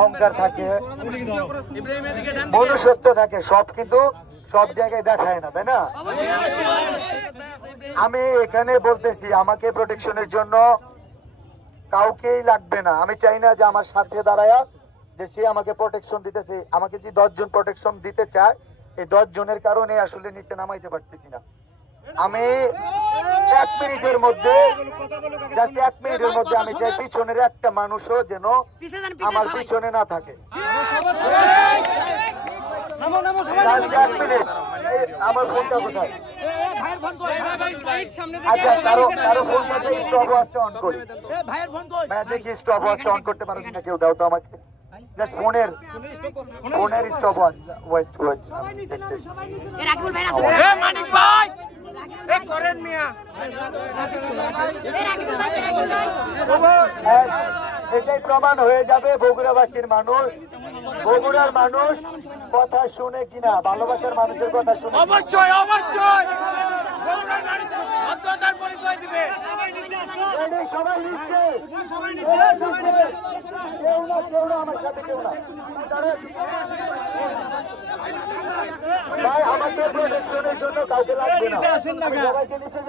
অহংকার থাকে, মনুষ্যত্ব থাকে, সব কিন্তু সব জায়গায় দেখায় না, তাই না? আমি এখানে বলতেছি আমাকে প্রোটেকশনের জন্য কাউকেই লাগবে না। আমি চাই না যে আমার সাথে দাঁড়ায় যে সে আমাকে প্রোটেকশন দিতেছে। আমাকে যে 10 জন প্রোটেকশন দিতে চায়, এই 10 জনের কারণে আসলে নিচে নামাইতে পারতেছি না। আমি 1 মিনিটের মধ্যে জাস্ট 1 মিনিটের মধ্যে আমি চাই পিছনের একটা মানুষও যেন আমার পিছনে না থাকে। আমার ফোনটা কোথায়? আচ্ছা, কারো ফোনটা স্টপ ওয়াচটা অন করি। দেখি স্টপ ওয়াচটা অন করতে পারো কিনা কেউ, দাও তো আমাকে। জাস্ট ফোনের স্টপ ওয়াচ। ওয়েট মানিক ভাই করেন মিয়া, এটাই প্রমাণ হয়ে যাবে বগুড়াবাসীর মানুষ, বগুড়ার মানুষ কথা শুনে কিনা, ভালোবাসার মানুষের কথা শুনে। অবশ্যই অবশ্যই পরিচয় দিবে। সবাই নিচ্ছে, কেউ না আমার সাথে, কেউ না। ভাই আমাকে প্রোটেকশনের জন্য কাউকে লাগবে না, সবাইকে নিচে